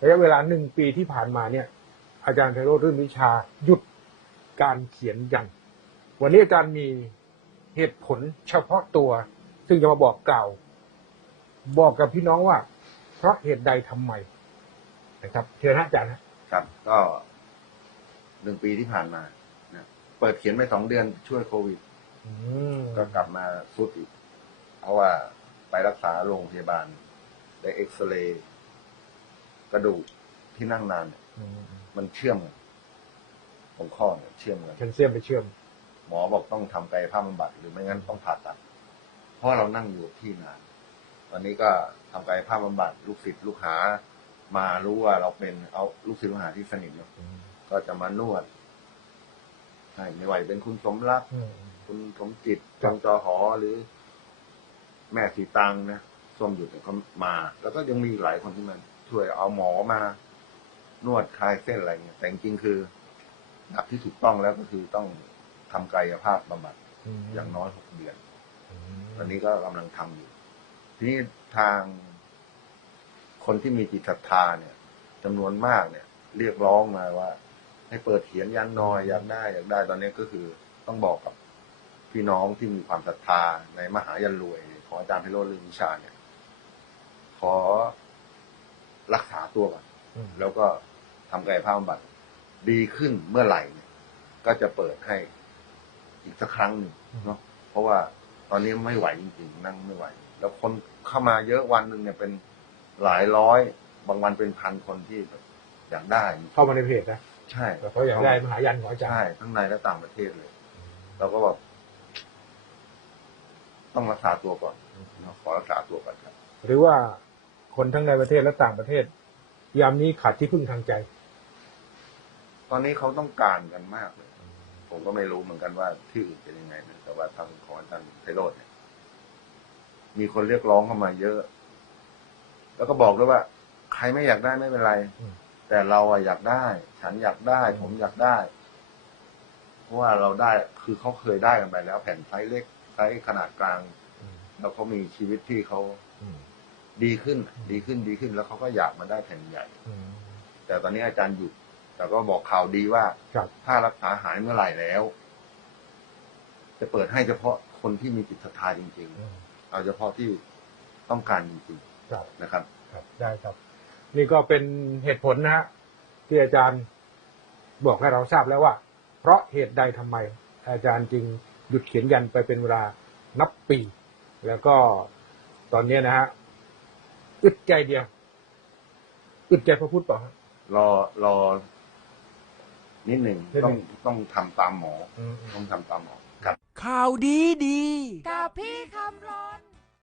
ระยะเวลาหนึ่งปีที่ผ่านมาเนี่ย อาจารย์ไพโรธรื่นวิชาหยุดการเขียนยันวันนี้อาจารย์มีเหตุผลเฉพาะตัว ซึ่งจะมาบอกกล่าว บอกกับพี่น้องว่า เพราะเหตุใดทำไมนะครับเชิญนะอาจารย์นะครับ ก็หนึ่งปีที่ผ่านมานะเปิดเขียนไปสองเดือนช่วยโควิดอืมก็กลับมาฟุดอีก เพราะว่าไปรักษาโรงพยาบาล ได้เอ็กซเรย์ กระดูกที่นั่งนานเนี่ยอืมมันเชื่อมกันตรงข้อเนี่ยเชื่อมกัน แคลเซียมไปเชื่อม หมอบอกต้องทำกายภาพบำบัดหรือไม่งั้นต้องผ่าตัด เพราะเรานั่งอยู่ที่นานวันนี้ก็ทำกายภาพบำบัดลูกศิษย์ลูกหา มารู้ว่าเราเป็นเอาลูกศิษย์ลูกหาที่สนิทเนาะก็จะมานวดให้ไม่ไหวเป็นคุณสมรักอืมคุณสมจิตคจรับงจอหอหรือ แม่สีตังนะส้มหยุดเนี่ยเขามา แล้วก็ยังมีอีกหลายคนที่มัน ช่วยเอาหมอมานวดคลายเส้นอะไรเงี้ยแต่จริงๆคือหลักที่ถูกต้องแล้วก็คือต้องทำกายภาพบำบัดมอย่างน้อยหกเดือนอืมตอนนี้ก็กำลังทำอยู่ ทีนี้ทางคนที่มีจิตศรัทธาเนี่ยจำนวนมากเนี่ย เรียกร้องมาว่า ให้เปิดเขียนยันหนอยอยากได้อยากได้ ตอนนี้ก็คือต้องบอกกับพี่น้องที่มีความศรัทธาในมหายันรวย ของอาจารย์พิโรจน์ลือวิชาเนี่ย ขอ รักษาตัวก่อนอืมแล้วก็ทำกายภาพบำบัดดีขึ้นเมื่อไหร่เนี่ยก็จะเปิดให้อีกสักครั้งหนึ่งเนาะเพราะว่าตอนนี้ไม่ไหวจริงๆนั่งไม่ไหว แล้วคนเข้ามาเยอะวันหนึ่งเนี่ยเป็นหลายร้อย บางวันเป็นพันคนที่แบบอยากได้เข้ามาในเพจนะใช่แต่เขาอยากได้มหายันของอาจารย์ใช่ทั้งในและต่างประเทศเลยเราก็แบบต้องรักษาตัวก่อนเนาะขอรักษาตัวก่อนครับ หรือว่า คนทั้งในประเทศและต่างประเทศ ยามนี้ขาดที่พึ่งทางใจ ตอนนี้เขาต้องการกันมากเลย ผมก็ไม่รู้เหมือนกันว่าที่อื่นเป็นยังไงนะแต่ว่าทางของอาจารย์ไพโรจน์เนี่ย มีคนเรียกร้องเข้ามาเยอะ แล้วก็บอกด้วยว่า ใครไม่อยากได้ไม่เป็นไรอืมแต่เราอะอยากได้ ฉันอยากได้อืมผมอยากได้ เพราะว่าเราได้คือเขาเคยได้กันไปแล้ว แผ่นไซส์เล็กไซส์ขนาดกลางแล้วเขามีชีวิตที่เขาอืม ดีขึ้น ดีขึ้นดีขึ้นแล้วเขาก็อยากมาได้แผ่นใหญ่ อืม แต่ตอนนี้อาจารย์หยุด แต่ก็บอกข่าวดีว่าครับ ถ้ารักษาหายเมื่อไหร่แล้ว จะเปิดให้เฉพาะคนที่มีจิตศรัทธาจริง อืม ๆ เอาเฉพาะที่ต้องการจริงครับ ๆนะครับ ครับ ได้ครับ นี่ก็เป็นเหตุผลนะฮะที่อาจารย์บอกให้เราทราบแล้วว่า เพราะเหตุใดทำไม อาจารย์จึงหยุดเขียนยันไปเป็นเวลานับปี แล้วก็ตอนนี้นะฮะ อึดใจเดียว อึดใจพระพุทธเปล่าฮะ รอรอ นิดหนึ่งนิดหนึ่ง ต้องต้องทำตามหมออืมต้องทำตามหมอครับข่าวดีดี กับพี่คำรน